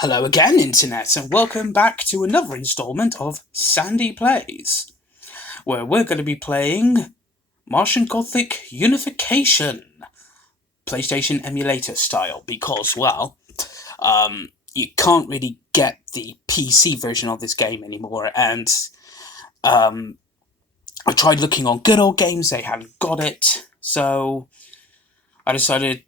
Hello again, Internet, and welcome back to another installment of Sandy Plays, where we're going to be playing Martian Gothic Unification, PlayStation emulator style, because, well, you can't really get the PC version of this game anymore, and I tried looking on Good Old Games, they hadn't got it, so I decided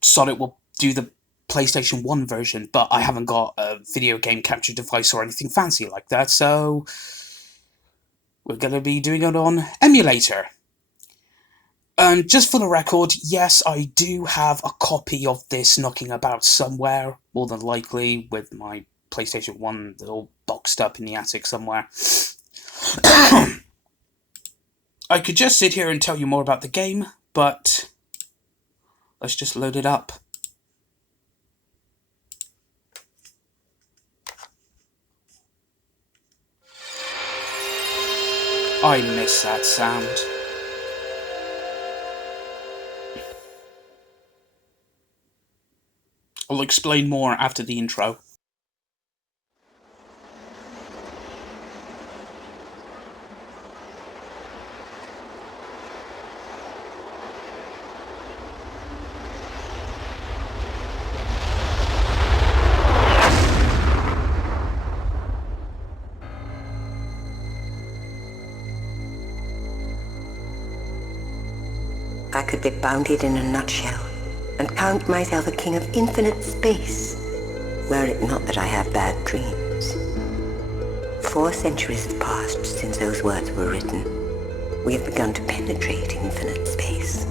Solid will do the PlayStation 1 version, but I haven't got a video game capture device or anything fancy like that, so we're going to be doing it on emulator. And just for the record, yes, I do have a copy of this knocking about somewhere, more than likely, with my PlayStation 1 all boxed up in the attic somewhere. I could just sit here and tell you more about the game, but let's just load it up. I miss that sound. I'll explain more after the intro. I could be bounded in a nutshell and count myself a king of infinite space, were it not that I have bad dreams. 4 centuries have passed since those words were written. We have begun to penetrate infinite space,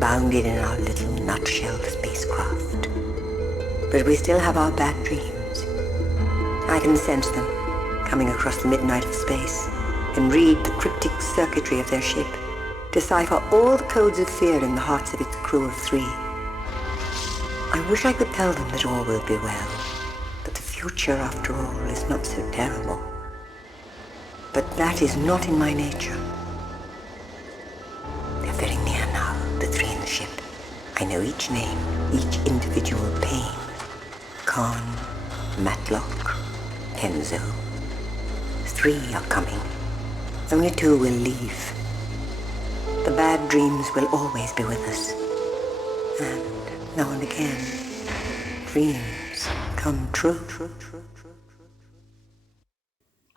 bounded in our little nutshell spacecraft. But we still have our bad dreams. I can sense them coming across the midnight of space and read the cryptic circuitry of their ship, decipher all the codes of fear in the hearts of its crew of 3. I wish I could tell them that all will be well, that the future, after all, is not so terrible. But that is not in my nature. They're very near now, the 3 in the ship. I know each name, each individual pain. Khan, Matlock, Kenzo. 3 are coming. Only 2 will leave. The bad dreams will always be with us. And now and again, dreams come true.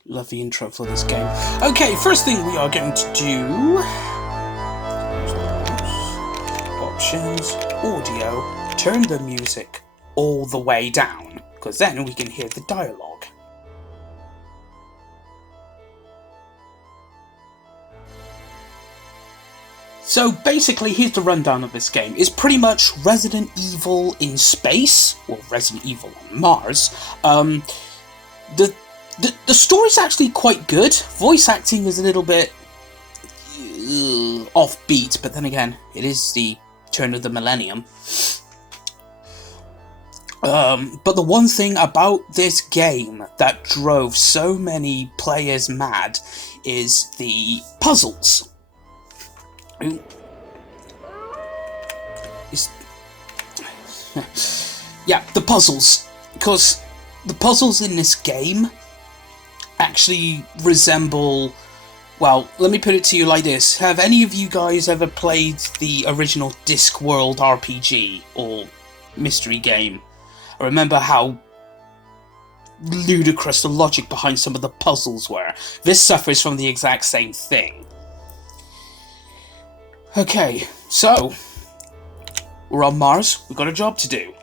Love the intro for this game. Okay, first thing we are going to do... Options, audio, turn the music all the way down, because then we can hear the dialogue. So basically, here's the rundown of this game. It's pretty much Resident Evil in space, or Resident Evil on Mars. The story's actually quite good. Voice acting is a little bit offbeat, but then again, it is the turn of the millennium. But the one thing about this game that drove so many players mad is the puzzles. Yeah, the puzzles. Because the puzzles in this game actually resemble... Well, let me put it to you like this. Have any of you guys ever played the original Discworld RPG or mystery game? I remember how ludicrous the logic behind some of the puzzles were. This suffers from the exact same thing. Okay, so we're on Mars, we've got a job to do.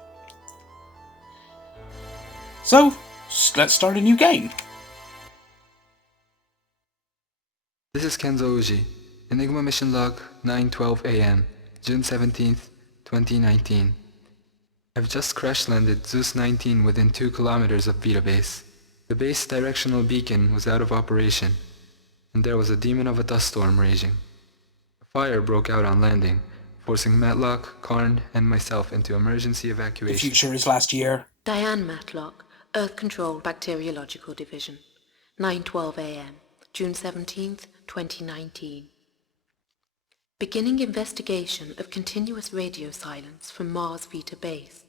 So, let's start a new game. This is Kenzo Uji, Enigma Mission Log 9:12 AM, June 17th, 2019. I've just crash-landed Zeus 19 within 2 kilometers of Beta Base. The base directional beacon was out of operation, and there was a demon of a dust storm raging. A fire broke out on landing, forcing Matlock, Karn, and myself into emergency evacuation. The future is last year. Diane Matlock, Earth Control Bacteriological Division, 9:12 AM, June 17th, 2019. Beginning investigation of continuous radio silence from Mars Beta Base.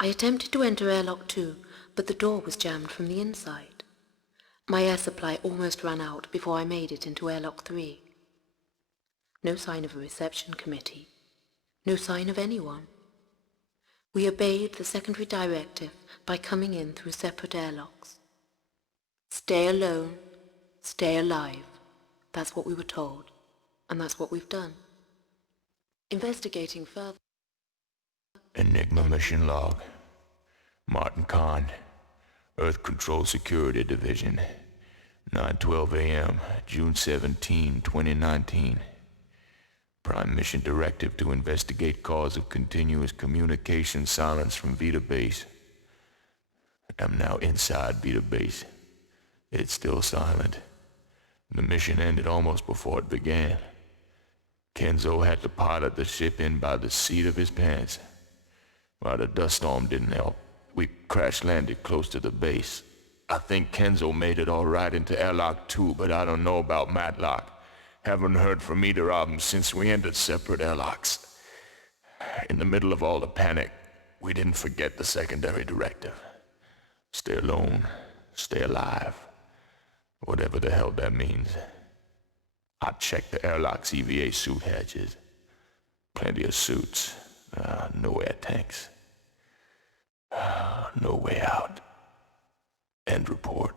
I attempted to enter Airlock 2, but the door was jammed from the inside. My air supply almost ran out before I made it into airlock 3. No sign of a reception committee. No sign of anyone. We obeyed the secondary directive by coming in through separate airlocks. Stay alone, stay alive. That's what we were told, and that's what we've done. Investigating further. Enigma mission log. Martin Kahn, Earth Control Security Division, 9:12 a.m., June 17, 2019. Prime mission directive to investigate cause of continuous communication silence from Vita Base. I'm now inside Vita Base. It's still silent. The mission ended almost before it began. Kenzo had to pilot the ship in by the seat of his pants. While the dust storm didn't help, we crash-landed close to the base. I think Kenzo made it all right into airlock 2, but I don't know about Matlock. Haven't heard from either of them since we entered separate airlocks. In the middle of all the panic, we didn't forget the secondary directive. Stay alone, stay alive. Whatever the hell that means. I checked the airlock's EVA suit hatches. Plenty of suits. No air tanks. No way out. End report.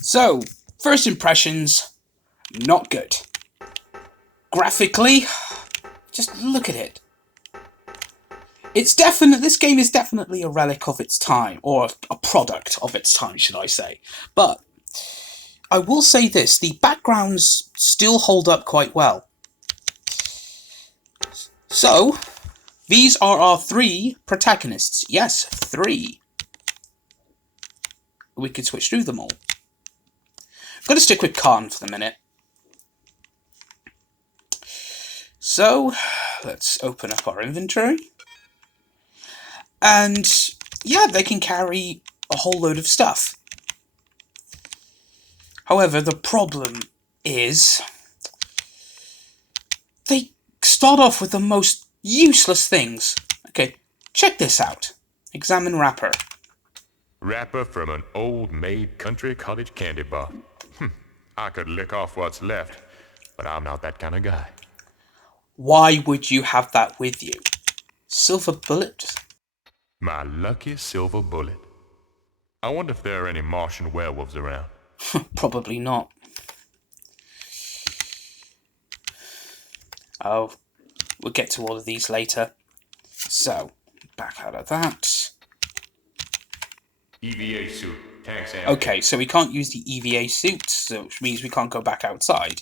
So, first impressions, not good. Graphically, just look at it. This game is definitely a relic of its time, or a product of its time, should I say. But I will say this, the backgrounds still hold up quite well. So, these are our 3 protagonists. Yes, 3. We could switch through them all. I'm going to stick with Khan for the minute. So, let's open up our inventory. And, yeah, they can carry a whole load of stuff. However, the problem is they start off with the most useless things. Okay, check this out. Examine wrapper. Wrapper from an old-maid country cottage candy bar. I could lick off what's left, but I'm not that kind of guy. Why would you have that with you? Silver bullet? My lucky silver bullet. I wonder if there are any Martian werewolves around. Probably not. Oh, we'll get to all of these later. So, back out of that. EVA suit, tanks and... Okay, so we can't use the EVA suit, so which means we can't go back outside.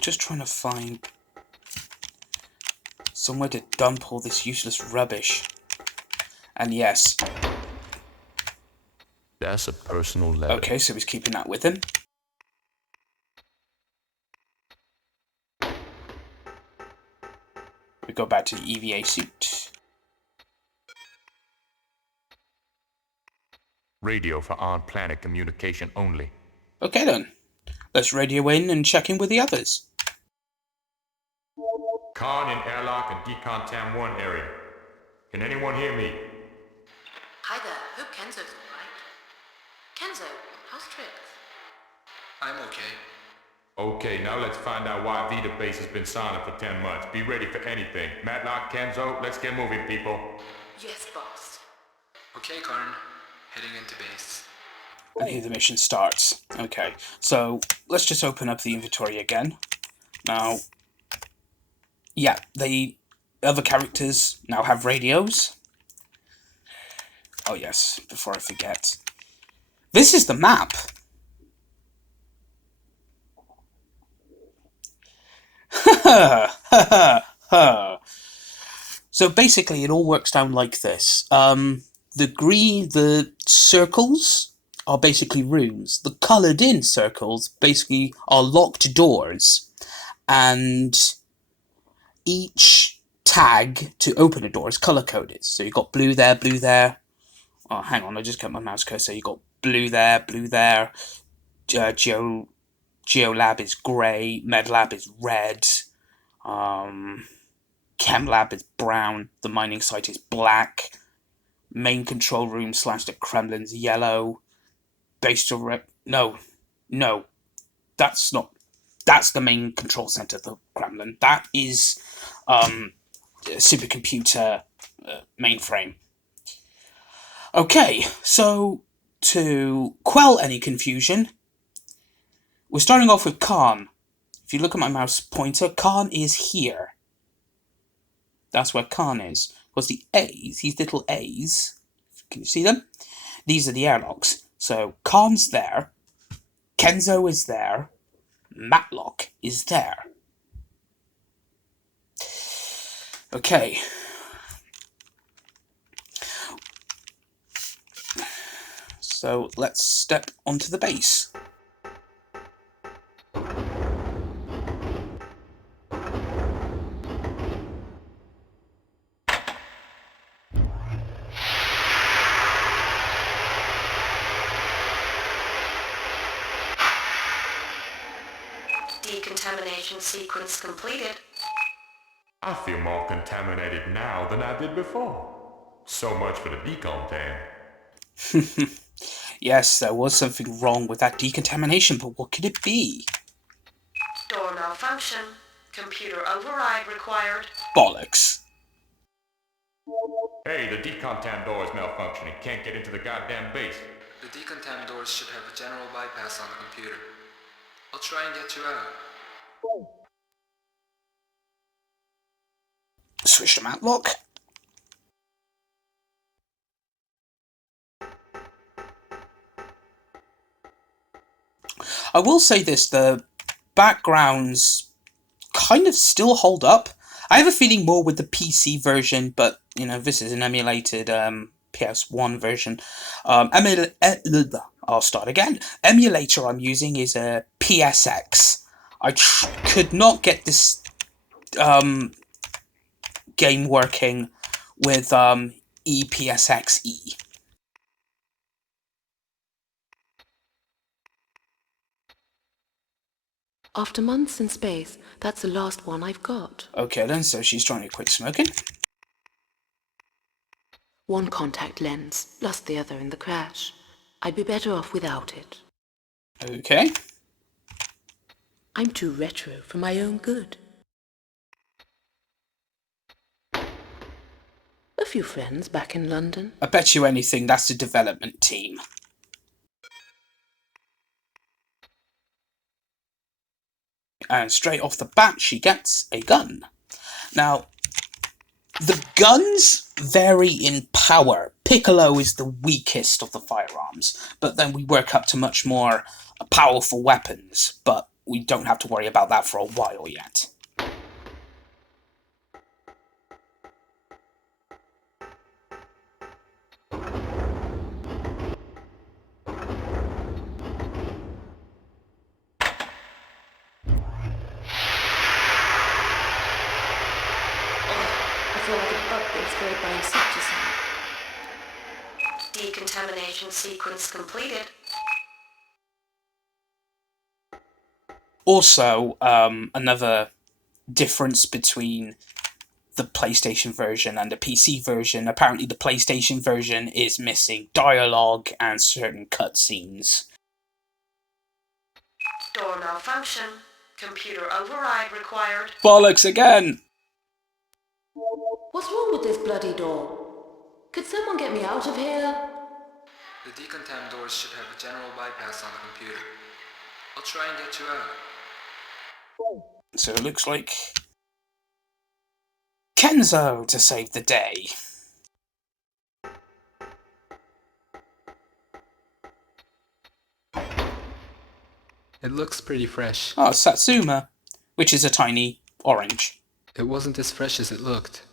Just trying to find somewhere to dump all this useless rubbish. And yes. That's a personal letter. Okay, so he's keeping that with him. We go back to the EVA suit. Radio for on-planet communication only. Okay then. Let's radio in and check in with the others. Khan in airlock and decon Tam 1 area. Can anyone hear me? Hi there, hope Kenzo's alright. Kenzo, how's Trix? I'm okay. Okay, now let's find out why Vita Base has been silent for 10 months. Be ready for anything. Matlock, Kenzo, let's get moving, people. Yes, boss. Okay, Karn. Heading into base. And here the mission starts. Okay, so let's just open up the inventory again. Now, yeah, the other characters now have radios. Oh yes, before I forget. This is the map. So basically it all works down like this. The circles are basically rooms. The coloured in circles basically are locked doors. And each tag to open a door is colour coded. So you've got blue there, blue there. Oh, hang on, I just got my mouse cursor. You've got blue there, blue there. Geolab is grey, Medlab is red. Chem lab is brown. The mining site is black. Main control room / the Kremlin's yellow. Base direct. No. That's not. That's the main control center of the Kremlin. That is supercomputer mainframe. Okay, so to quell any confusion, we're starting off with Khan. If you look at my mouse pointer, Khan is here. That's where Khan is. Because the A's, these little A's, can you see them? These are the airlocks. So Khan's there, Kenzo is there, Matlock is there. Okay. So let's step onto the base. Decontamination sequence completed. I feel more contaminated now than I did before. So much for the decontam. Yes, there was something wrong with that decontamination, but what could it be? Door malfunction. Computer override required. Bollocks. Hey, the decontam door is malfunctioning. Can't get into the goddamn base. The decontam doors should have a general bypass on the computer. I'll try and get you out. Switch to Matlock. I will say this, the backgrounds kind of still hold up. I have a feeling more with the PC version, but, you know, this is an emulated PS1 version. I'll start again. Emulator I'm using is a PSX. I could not get this game working with EPSXE. After months in space, that's the last one I've got. Okay then, so she's trying to quit smoking. One contact lens, lost the other in the crash. I'd be better off without it. Okay. I'm too retro for my own good. A few friends back in London. I bet you anything that's the development team. And straight off the bat, she gets a gun. Now, the guns vary in power. Piccolo is the weakest of the firearms, but then we work up to much more powerful weapons, but we don't have to worry about that for a while yet. I feel like a bug being sprayed by insecticide. Decontamination sequence completed. Also, another difference between the PlayStation version and the PC version, apparently the PlayStation version is missing dialogue and certain cutscenes. Door malfunction. Computer override required. Bollocks again! What's wrong with this bloody door? Could someone get me out of here? The decontam doors should have a general bypass on the computer. I'll try and get you out. So it looks like Kenzo to save the day. It looks pretty fresh. Oh, Satsuma, which is a tiny orange. It wasn't as fresh as it looked.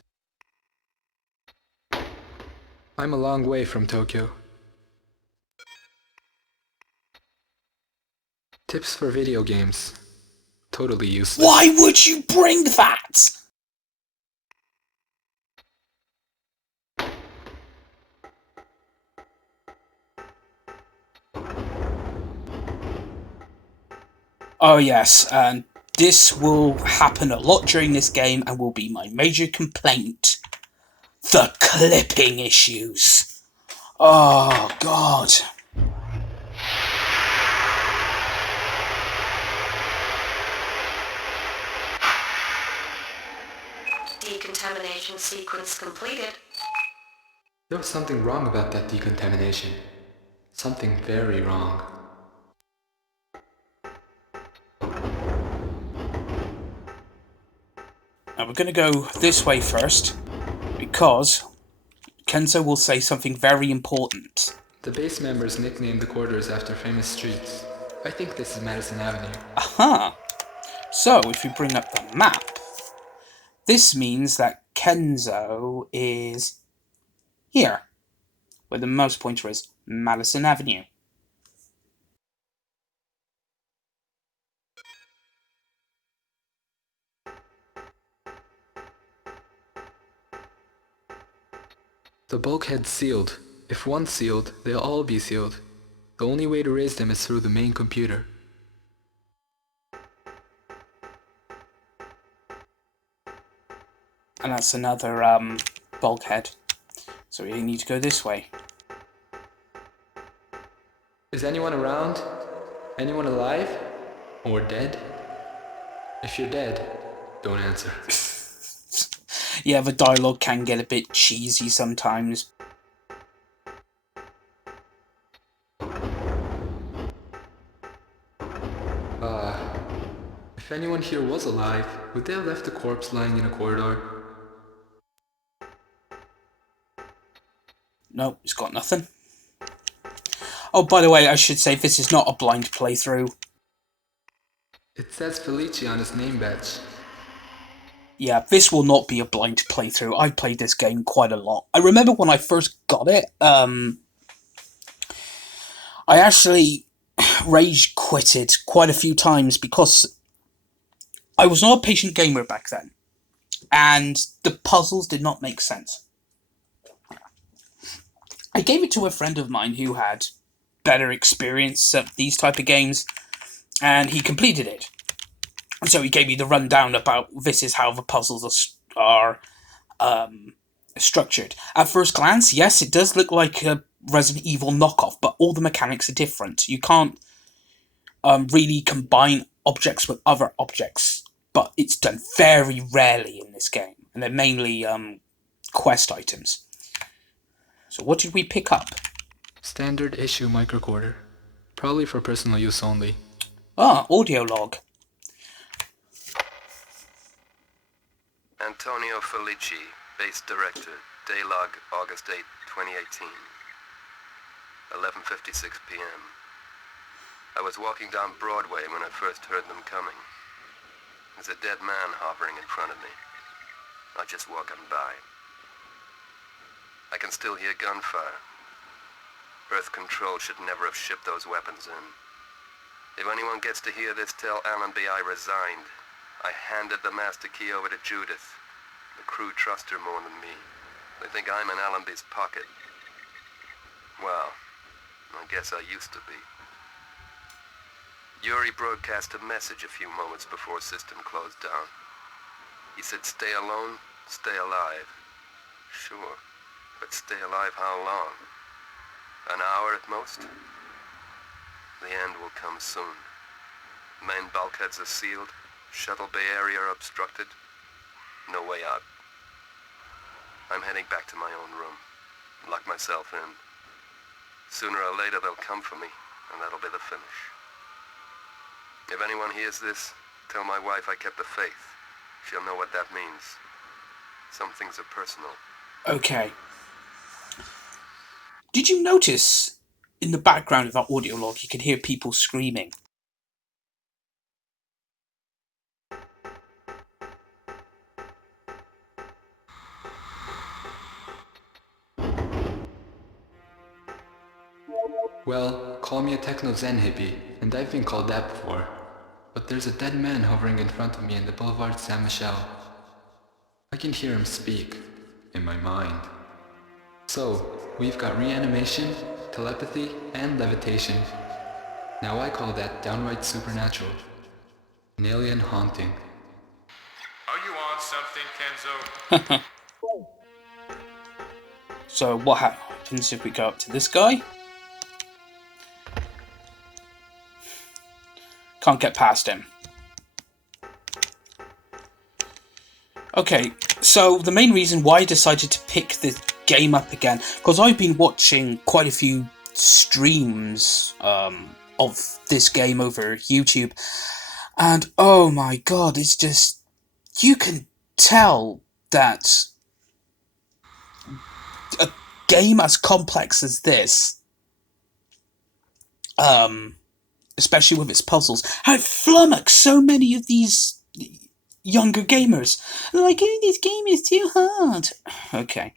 I'm a long way from Tokyo. Tips for video games. Totally useless. Why would you bring that? Oh yes, and This will happen a lot during this game and will be my major complaint. The clipping issues. Oh, God. Decontamination sequence completed. There was something wrong about that decontamination. Something very wrong. Now we're going to go this way first, because Kenzo will say something very important. The base members nicknamed the corridors after famous streets. I think this is Madison Avenue. Aha! So, if we bring up the map, this means that Kenzo is here, where the mouse pointer is, Madison Avenue. The bulkhead's sealed. If one's sealed, they'll all be sealed. The only way to raise them is through the main computer. And that's another bulkhead. So we need to go this way. Is anyone around? Anyone alive? Or dead? If you're dead, don't answer. Yeah, the dialogue can get a bit cheesy sometimes. If anyone here was alive, would they have left the corpse lying in a corridor? No, it's got nothing. Oh, by the way, I should say this is not a blind playthrough. It says Felici on his name badge. Yeah, this will not be a blind playthrough. I've played this game quite a lot. I remember when I first got it, I actually rage quitted quite a few times because I was not a patient gamer back then, and the puzzles did not make sense. I gave it to a friend of mine who had better experience at these type of games, and he completed it. And so he gave me the rundown about this is how the puzzles are structured. At first glance, yes, it does look like a Resident Evil knockoff, but all the mechanics are different. You can't really combine objects with other objects, but it's done very rarely in this game, and they're mainly quest items. So what did we pick up? Standard issue microrecorder. Probably for personal use only. Ah, audio log. Antonio Felici, base director, day log, August 8, 2018. 11:56 p.m. I was walking down Broadway when I first heard them coming. There's a dead man hovering in front of me. I just walking by. I can still hear gunfire. Earth Control should never have shipped those weapons in. If anyone gets to hear this, tell Allenby I resigned. I handed the master key over to Judith. The crew trust her more than me. They think I'm in Allenby's pocket. Well, I guess I used to be. Yuri broadcast a message a few moments before system closed down. He said, stay alone, stay alive. Sure, but stay alive how long? An hour at most? The end will come soon. Main bulkheads are sealed, shuttle bay area obstructed. No way out. I'm heading back to my own room. Lock myself in. Sooner or later they'll come for me, and that'll be the finish. If anyone hears this, tell my wife I kept the faith. She'll know what that means. Some things are personal. Okay. Did you notice in the background of that audio log you could hear people screaming? Well, call me a techno-zen hippie, and I've been called that before. But there's a dead man hovering in front of me in the Boulevard Saint-Michel. I can hear him speak, in my mind. So, we've got reanimation, telepathy, and levitation. Now I call that downright supernatural. An alien haunting. Are you on something, Kenzo? So what happens if we go up to this guy? Can't get past him. Okay, so the main reason why I decided to pick this game up again, because I've been watching quite a few streams of this game over YouTube, and oh my god, it's just, you can tell that a game as complex as this, especially with its puzzles, had flummoxed so many of these younger gamers. Like, oh, this game is too hard. Okay.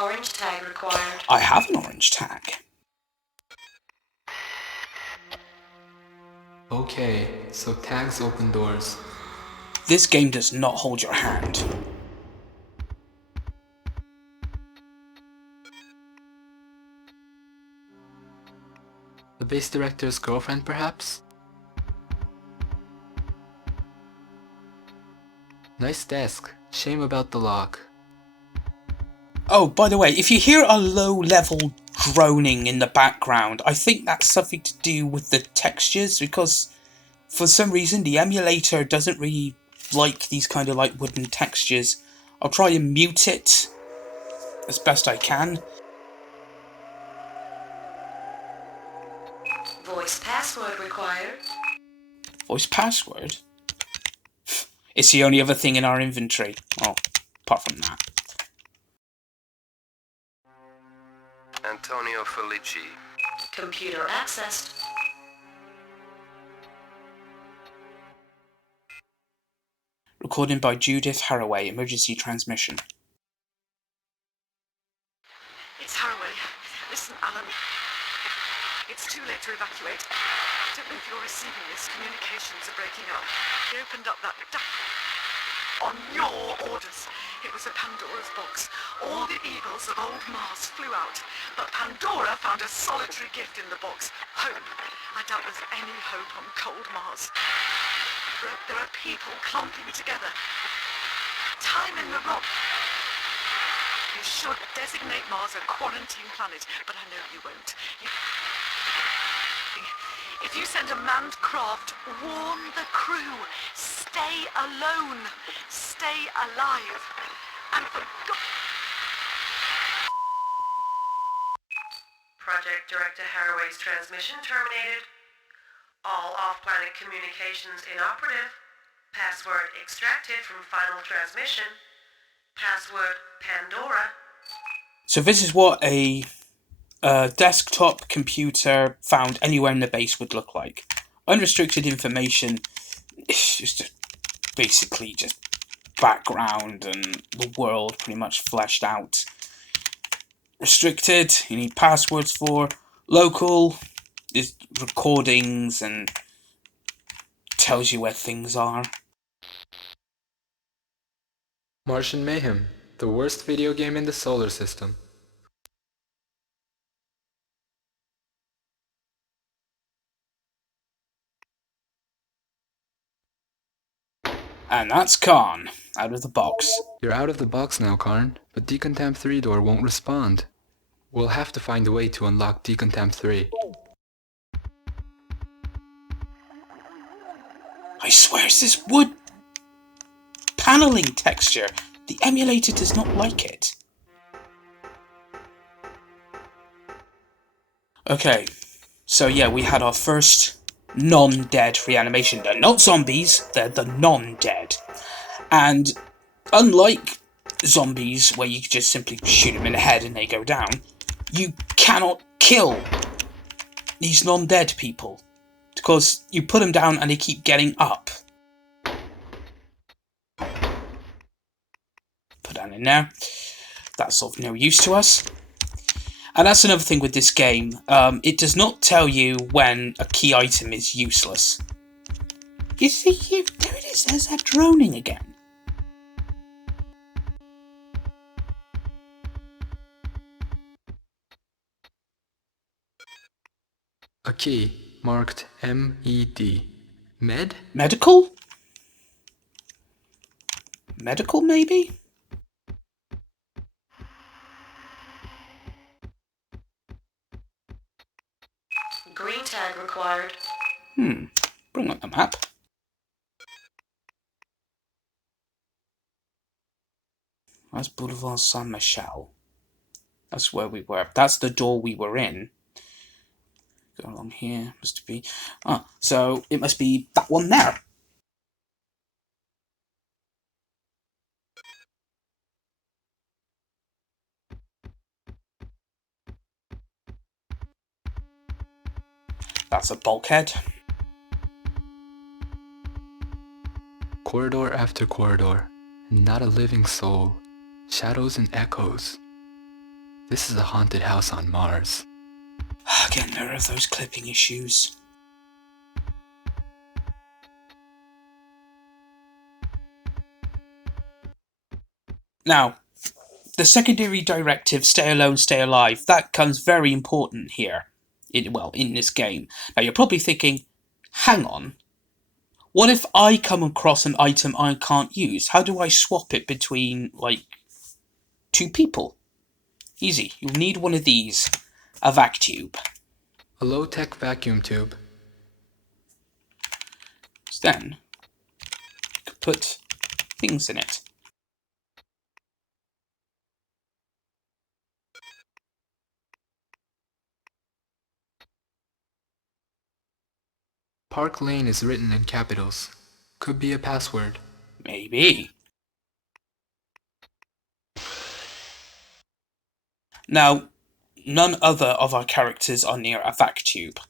Orange tag required. I have an orange tag. Okay, so tags open doors. This game does not hold your hand. The base director's girlfriend, perhaps? Nice desk. Shame about the lock. Oh, by the way, if you hear a low-level groaning in the background, I think that's something to do with the textures, because for some reason the emulator doesn't really like these kind of like wooden textures. I'll try and mute it as best I can. Voice password required. Voice password? It's the only other thing in our inventory. Well, apart from that. Antonio Felici. Computer accessed. Recording by Judith Haraway, emergency transmission. It's Haraway. Listen, Alan. It's too late to evacuate. I don't know if you're receiving this. Communications are breaking up. They opened up that... on your orders. It was a Pandora's box. All the eagles of old Mars flew out, but Pandora found a solitary gift in the box. Hope. I doubt there's any hope on cold Mars. There are people clumping together. Time in the rock. You should designate Mars a quarantine planet, but I know you won't. If you send a manned craft, warn the crew. Stay alone. Stay alive. And for God... Project Director Haraway's transmission terminated. All off-planet communications inoperative. Password extracted from final transmission. Password Pandora. So this is what a desktop computer found anywhere in the base would look like. Unrestricted information. It's just basically just background and the world pretty much fleshed out. Restricted, you need passwords for. Local is recordings and tells you where things are. Martian Mayhem, the worst video game in the solar system. And that's Khan, out of the box. You're out of the box now, Karn, but Decontamp 3 door won't respond. We'll have to find a way to unlock Decontamp 3. I swear it's this wood paneling texture. The emulator does not like it. Okay, so yeah, we had our first non-dead reanimation. They're not zombies, they're the non-dead. And unlike zombies, where you just simply shoot them in the head and they go down, you cannot kill these non-dead people, because you put them down and they keep getting up. Put that in there. That's of no use to us. And that's another thing with this game. It does not tell you when a key item is useless. You see, there it is, there's that droning again. A key, marked MED. Medical? Medical, maybe? Green tag required. Bring up the map. That's Boulevard Saint-Michel. That's where we were. That's the door we were in. Go along here. Must be... Ah, so it must be that one there. That's a bulkhead. Corridor after corridor, not a living soul. Shadows and echoes. This is a haunted house on Mars. Getting rid of those clipping issues. Now, the secondary directive, stay alone, stay alive, that comes very important here. In this game. Now, you're probably thinking, hang on. What if I come across an item I can't use? How do I swap it between, like, two people? Easy. You'll need one of these. A vac tube. A low-tech vacuum tube. So then, you could put things in it. Park Lane is written in capitals. Could be a password. Maybe. Now, none other of our characters are near a vac tube.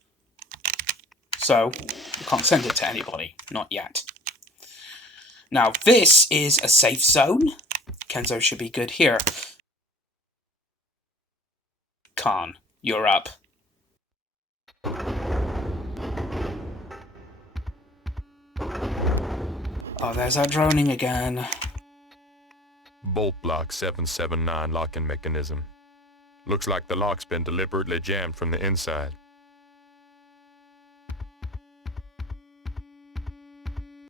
So, we can't send it to anybody. Not yet. Now, this is a safe zone. Kenzo should be good here. Khan, you're up. Oh, there's that droning again. Bolt block 779 locking mechanism. Looks like the lock's been deliberately jammed from the inside.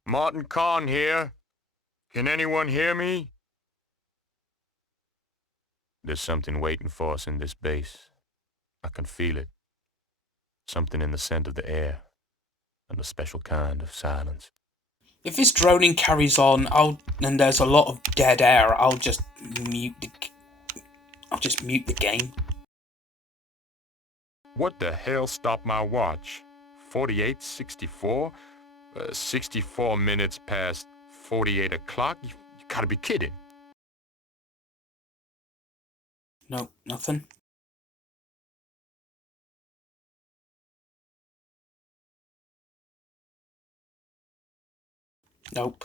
Martin Kahn here. Can anyone hear me? There's something waiting for us in this base. I can feel it. Something in the scent of the air, and a special kind of silence. If this droning carries on, and there's a lot of dead air, I'll just mute the game. What the hell stopped my watch? 48:64? 64 minutes past 48 o'clock? You gotta be kidding. Nope, nothing. Nope.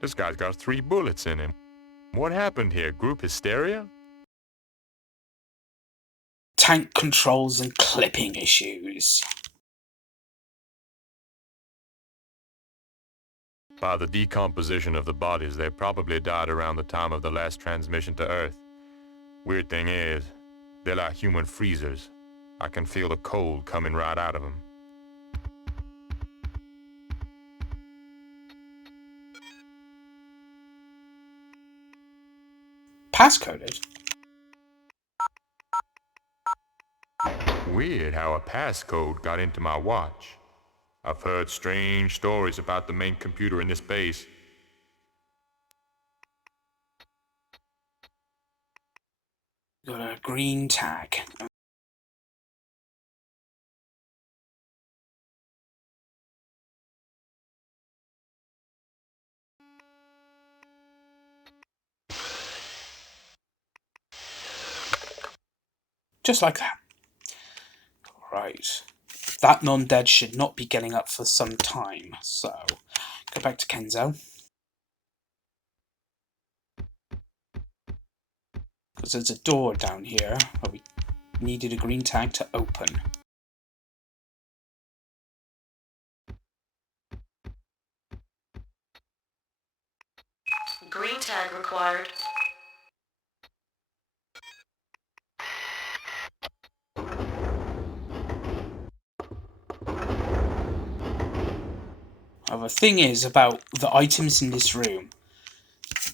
This guy's got 3 bullets in him. What happened here? Group hysteria? Tank controls and clipping issues. By the decomposition of the bodies, they probably died around the time of the last transmission to Earth. Weird thing is, they're like human freezers. I can feel the cold coming right out of them. Passcoded? Weird how a passcode got into my watch. I've heard strange stories about the main computer in this base. Got a green tag. Just like that. Right. That non-dead should not be getting up for some time, so go back to Kenzo. Because there's a door down here where we needed a green tag to open. Green tag required. Now, the thing is about the items in this room,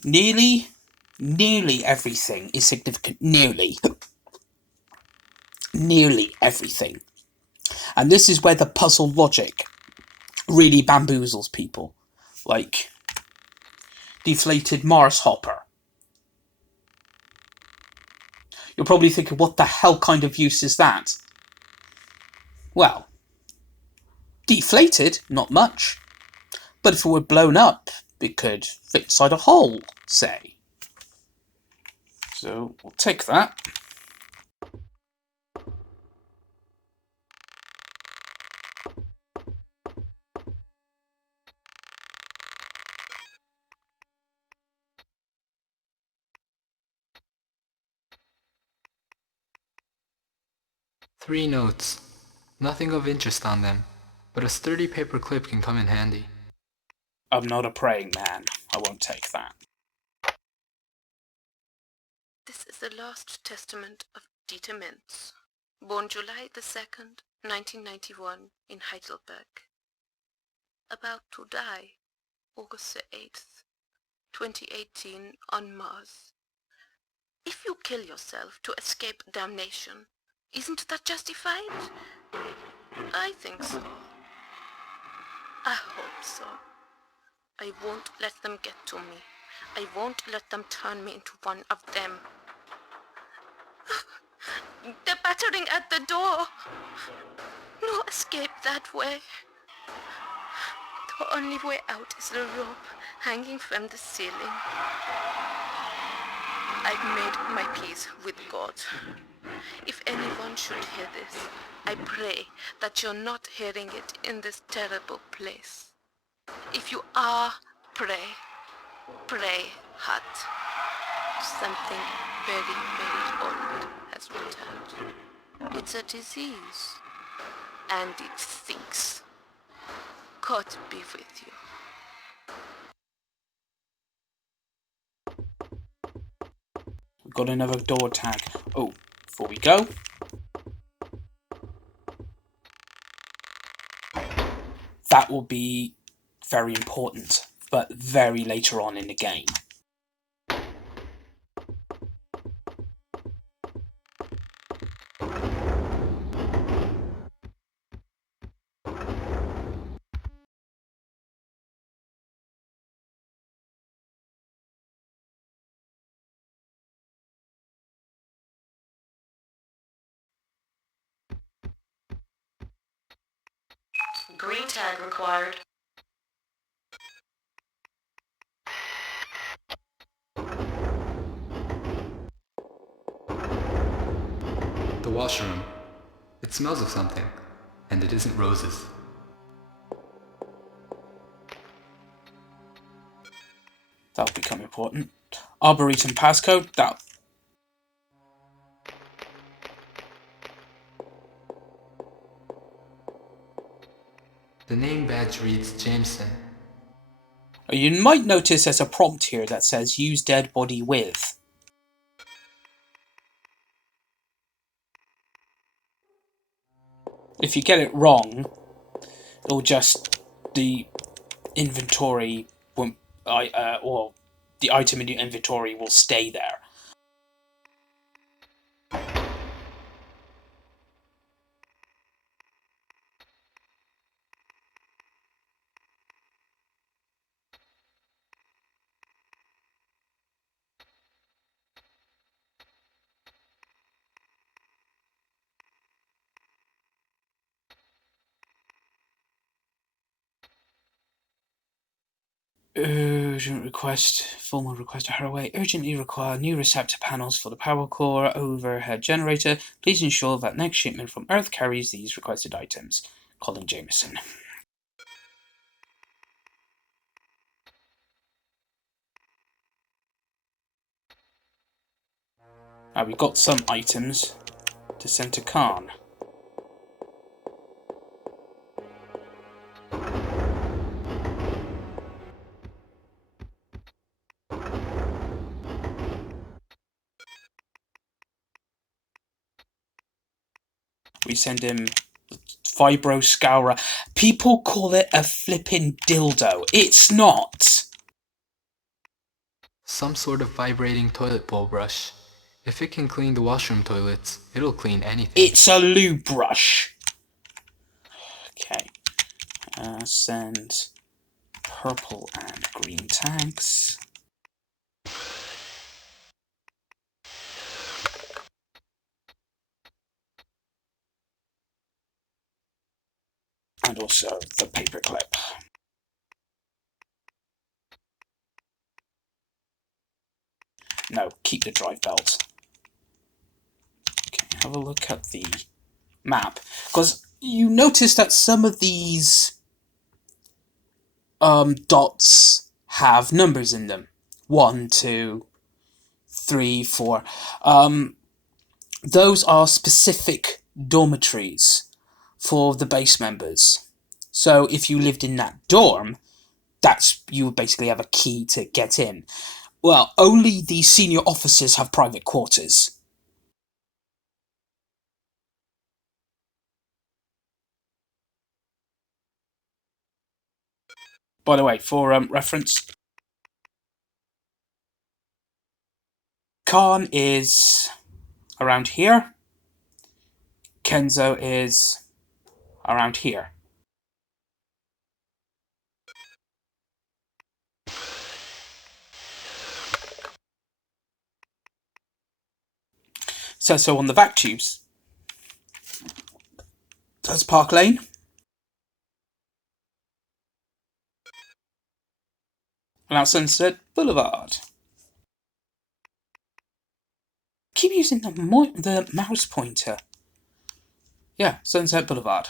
nearly everything is significant. Nearly everything. And this is where the puzzle logic really bamboozles people. Like, deflated Mars hopper. You're probably thinking, what the hell kind of use is that? Well, deflated, not much. But if it were blown up, it could fit inside a hole, say. So, we'll take that. Three notes. Nothing of interest on them, but a sturdy paper clip can come in handy. I'm not a praying man. I won't take that. This is the last testament of Dieter Mintz, born July the 2nd, 1991, in Heidelberg. About to die, August the 8th, 2018, on Mars. If you kill yourself to escape damnation, isn't that justified? I think so. I hope so. I won't let them get to me. I won't let them turn me into one of them. They're battering at the door. No escape that way. The only way out is the rope hanging from the ceiling. I've made my peace with God. If anyone should hear this, I pray that you're not hearing it in this terrible place. If you are, pray hard. Something very, very old has returned. It's a disease, and it stinks. God be with you. We've got another door tag. Oh, before we go, that will be very important, but very later on in the game. Green tag required. The washroom. It smells of something, and it isn't roses. That'll become important. Arboretum passcode, that. The name badge reads Jameson. You might notice there's a prompt here that says use dead body with. If you get it wrong, it'll just, the inventory won't, or the item in your inventory will stay there. Urgent request, formal request to Haraway. Urgently require new receptor panels for the power core overhead generator. Please ensure that next shipment from Earth carries these requested items. Colin Jameson. We've got some items to send to Khan. We send him Vibro Scourer. People call it a flippin' dildo. It's not. Some sort of vibrating toilet bowl brush. If it can clean the washroom toilets, it'll clean anything. It's a lube brush. Okay. Send purple and green tags. And also the paperclip. No, keep the drive belt. Okay, have a look at the map. Because you notice that some of these dots have numbers in them. 1, 2, 3, 4. Those are specific dormitories for the base members. So if you lived in that dorm, you would basically have a key to get in. Well, only the senior officers have private quarters. By the way, for reference, Khan is around here. Kenzo is around here. So on the vac tubes, that's Park Lane. And now Sunset Boulevard. Keep using the mouse pointer. Yeah, Sunset Boulevard.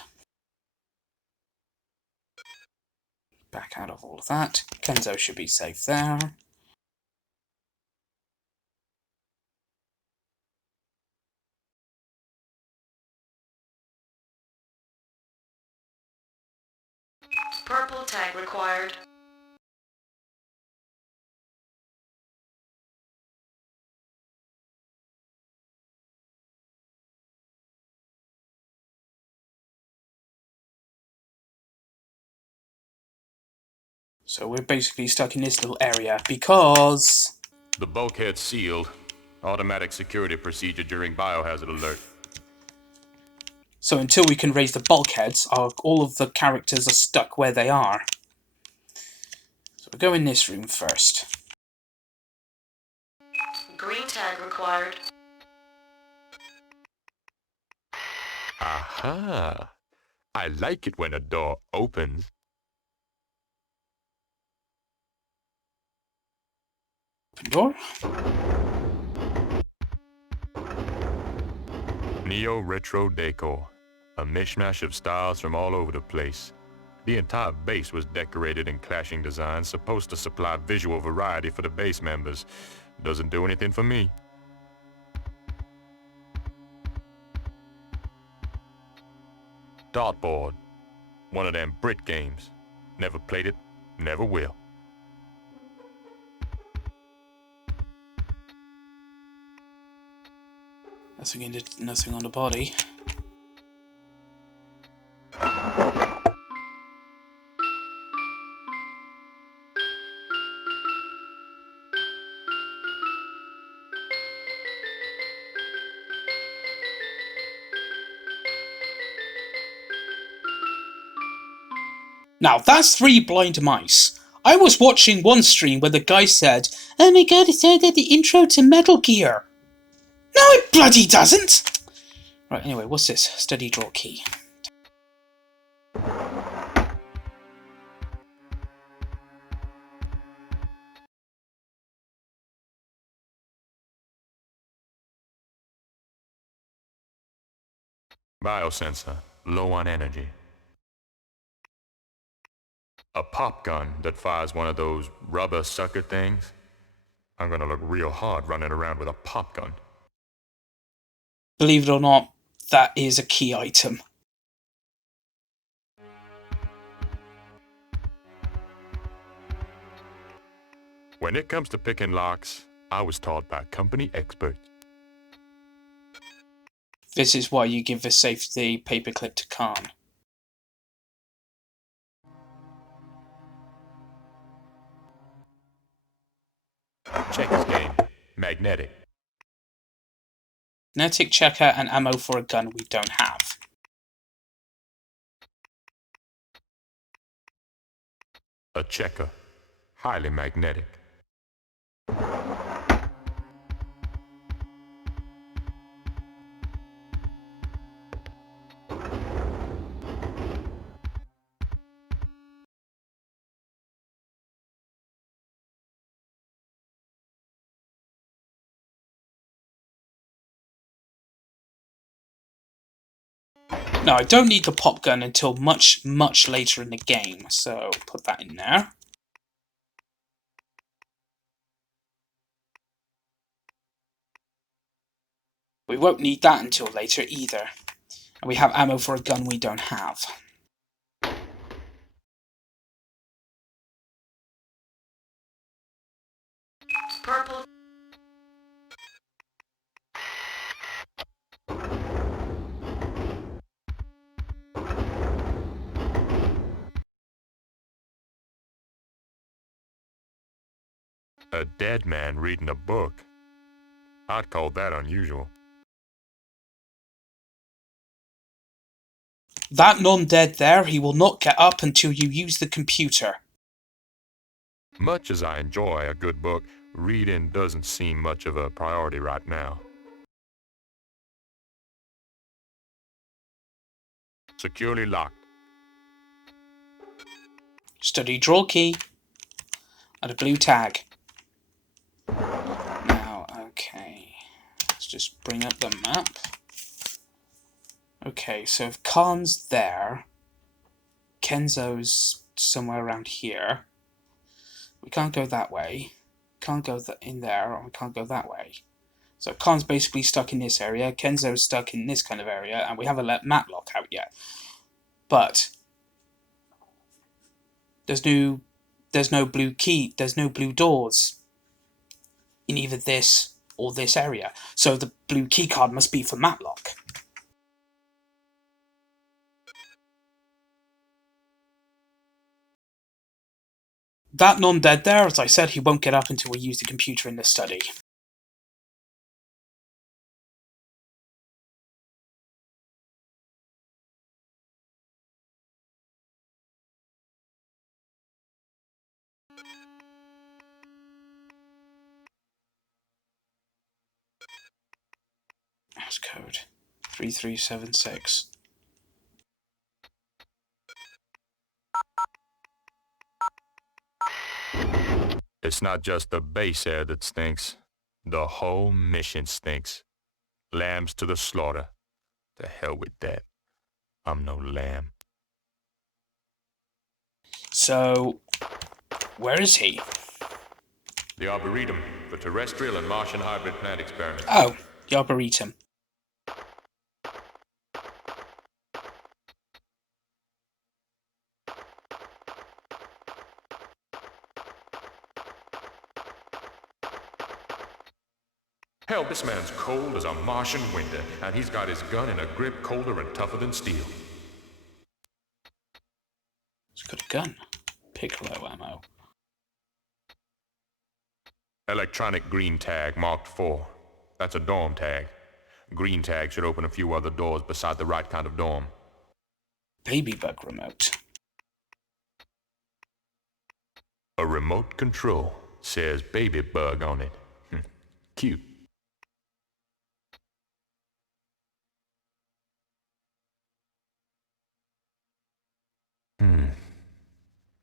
Back out of all of that. Kenzo should be safe there. Purple tag required. So we're basically stuck in this little area because... The bulkhead's sealed. Automatic security procedure during biohazard alert. So until we can raise the bulkheads, all of the characters are stuck where they are. So we'll go in this room first. Green tag required. Aha! I like it when a door opens. Open door. Neo-retro decor. A mishmash of styles from all over the place. The entire base was decorated in clashing designs, supposed to supply visual variety for the base members. Doesn't do anything for me. Dartboard. One of them Brit games. Never played it, never will. Nothing on the body. Now, that's 3 blind mice. I was watching one stream where the guy said, "Oh my god, it sounded like the intro to Metal Gear." No, it bloody doesn't! Right, anyway, what's this? Steady draw key. Biosensor, low on energy. A pop gun that fires one of those rubber sucker things. I'm gonna look real hard running around with a pop gun. Believe it or not, that is a key item. When it comes to picking locks, I was taught by company experts. This is why you give the safety paperclip to Khan. checkers game. Magnetic. Magnetic checker and ammo for a gun we don't have. A checker. Highly magnetic. No, I don't need the pop gun until much, much later in the game, so put that in there. We won't need that until later either. And we have ammo for a gun we don't have. Purple. A dead man reading a book. I'd call that unusual. That non-dead there, he will not get up until you use the computer. Much as I enjoy a good book, reading doesn't seem much of a priority right now. Securely locked. Study draw key. And a blue tag. Now, okay. Let's just bring up the map. Okay, so if Khan's there, Kenzo's somewhere around here. We can't go that way. Can't go in there, or we can't go that way. So Khan's basically stuck in this area, Kenzo's stuck in this kind of area, and we haven't let Matlock out yet. But there's no blue key, there's no blue doors in either this or this area. So the blue key card must be for Matlock. That non-dead there, as I said, he won't get up until we use the computer in the study. That's code 3376. It's not just the base air that stinks. The whole mission stinks. Lambs to the slaughter. To hell with that. I'm no lamb. So, where is he? The Arboretum for terrestrial and Martian hybrid plant experiments. Oh, the Arboretum. Hell, this man's cold as a Martian winter, and he's got his gun in a grip colder and tougher than steel. He's got a gun. Piccolo ammo. Electronic green tag marked 4. That's a dorm tag. Green tag should open a few other doors beside the right kind of dorm. Baby bug remote. A remote control. Says baby bug on it. Cute.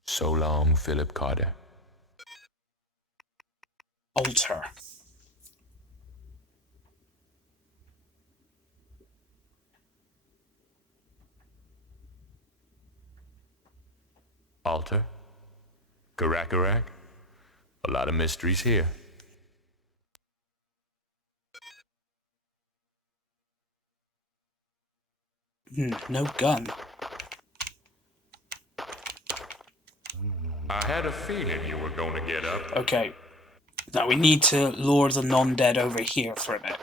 So long, Philip Carter. Alter. Alter? Karakarak? A lot of mysteries here. No gun. I had a feeling you were going to get up. Okay. Now we need to lure the non-dead over here for a bit.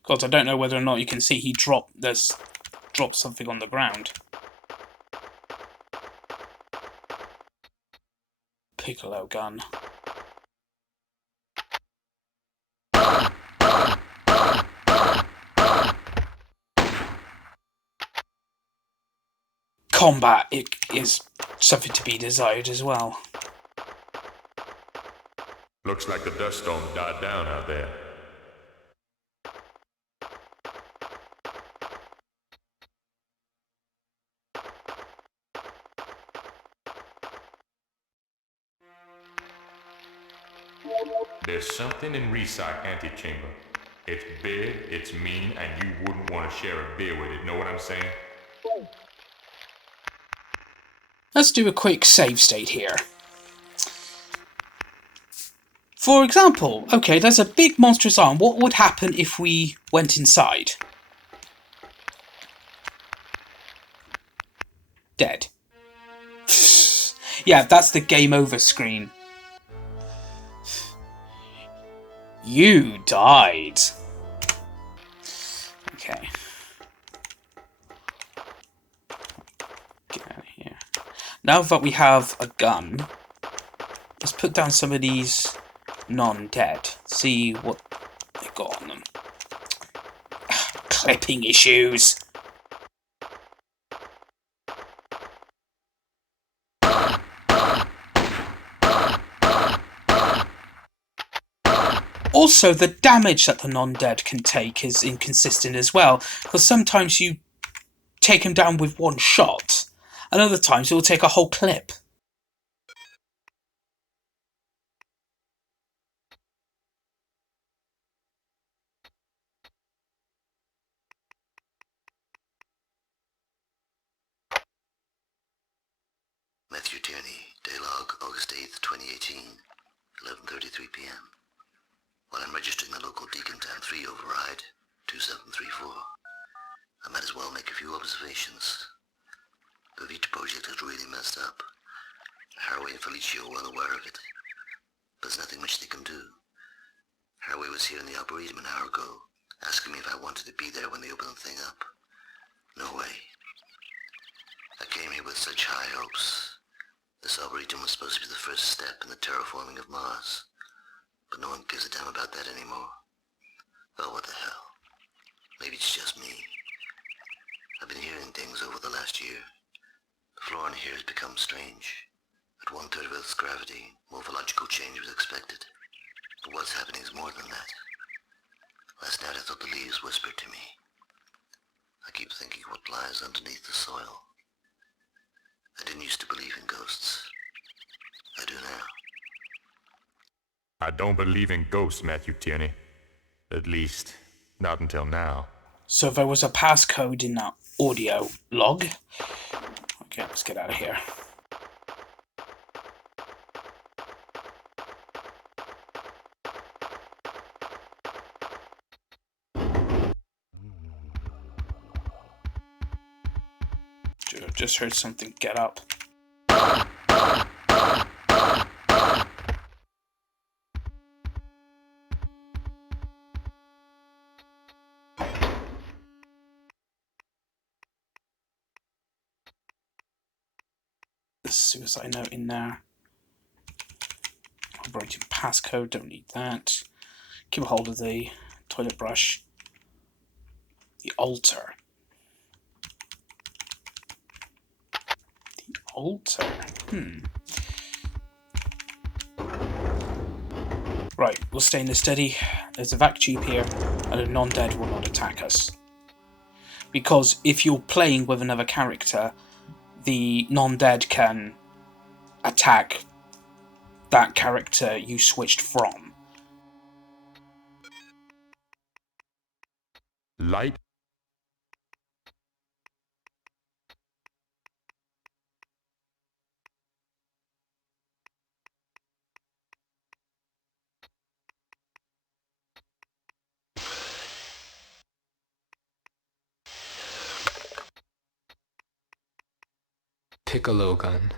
Because I don't know whether or not you can see he dropped something on the ground. piccolo gun. Combat is something to be desired as well. Looks like the dust storm died down out there. There's something in Recyc antechamber. It's big, it's mean, and you wouldn't want to share a beer with it, know what I'm saying? Let's do a quick save state here. For example, okay, there's a big monstrous arm. What would happen if we went inside? Dead. Yeah, that's the game over screen. You died. Okay. Get out of here. Now that we have a gun, let's put down some of these non-dead. See what they got on them. Clipping issues. Also, the damage that the non-dead can take is inconsistent as well, because sometimes you take them down with one shot, and other times it will take a whole clip. Matthew Tierney, Daylog, August 8th, 2018, 11:33 p.m. While I'm registering the local Deacontown 3 override, 2734, I might as well make a few observations. The Vita project has really messed up. Haraway and Felicio are well aware of it. But there's nothing much they can do. Haraway was here in the Arboretum an hour ago, asking me if I wanted to be there when they open the thing up. No way. I came here with such high hopes. This Arboretum was supposed to be the first step in the terraforming of Mars. But no one gives a damn about that anymore. Well, what the hell? Maybe it's just me. I've been hearing things over the last year. The flora in here has become strange. At 1/3 of Earth's gravity, morphological change was expected. But what's happening is more than that. Last night I thought the leaves whispered to me. I keep thinking what lies underneath the soil. I didn't used to believe in ghosts. I do now. I don't believe in ghosts, Matthew Tierney. At least, not until now. So there was a passcode in that audio log. Okay, let's get out of here. Just heard something get up. The suicide note in there. Operating passcode, don't need that. Keep a hold of the toilet brush. The altar. Altar. Right, we'll stay in the steady. There's a vac tube here, and a non-dead will not attack us. Because if you're playing with another character, the non-dead can attack that character you switched from. Light. Piccolo gun.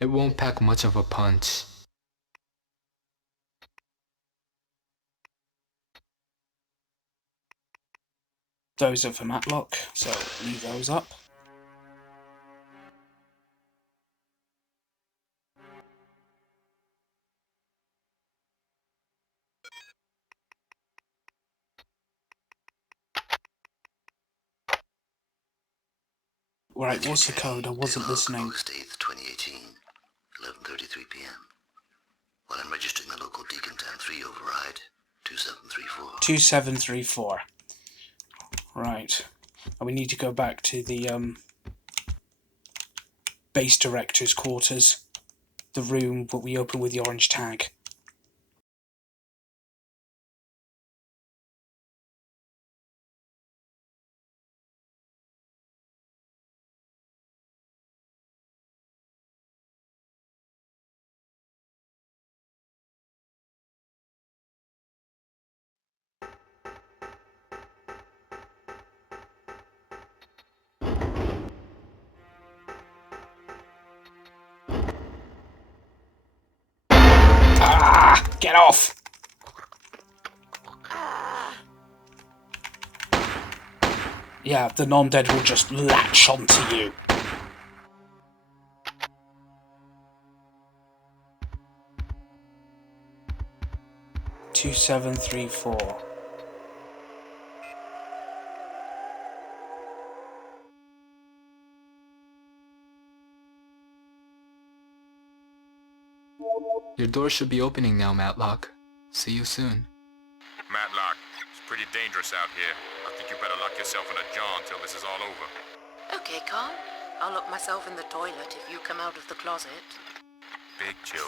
It won't pack much of a punch. Those are for Matlock, so leave those up. Right, what's the code? I wasn't Daylog, listening. August 8th, 2018, 11:33 p.m. While I'm registering the local Deacon Town 3 override, 2734. 2734. Right. And we need to go back to the base director's quarters. The room that we open with the orange tag. Ah! Get off! Yeah, the non-dead will just latch onto you. Two 734. Your door should be opening now, Matlock. See you soon. Matlock, it's pretty dangerous out here. I think you better lock yourself in a jar until this is all over. Okay, Khan. I'll lock myself in the toilet if you come out of the closet. Big chill.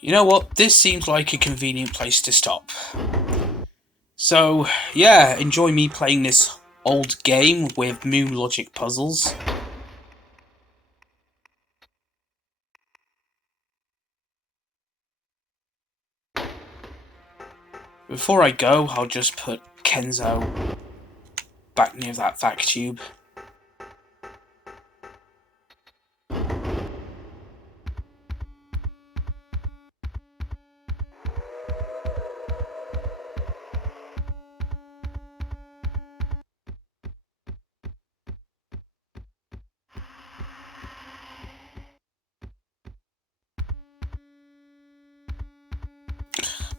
You know what? This seems like a convenient place to stop. So, yeah, enjoy me playing this old game with moon logic puzzles. Before I go, I'll just put Kenzo back near that vac tube.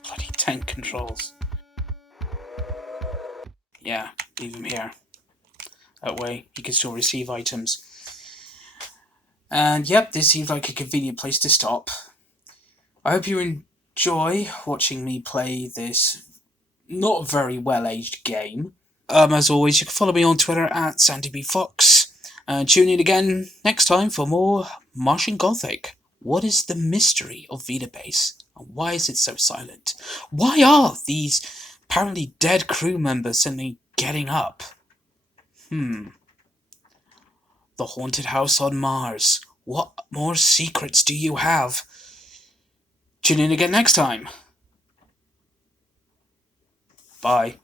Bloody tank controls. Yeah, leave him here. That way, he can still receive items. And yep, this seems like a convenient place to stop. I hope you enjoy watching me play this not very well-aged game. As always, you can follow me on Twitter at SandyBFox. And tune in again next time for more Martian Gothic. What is the mystery of Vitabase? And why is it so silent? Why are these apparently dead crew members suddenly getting up? The haunted house on Mars. What more secrets do you have? Tune in again next time. Bye.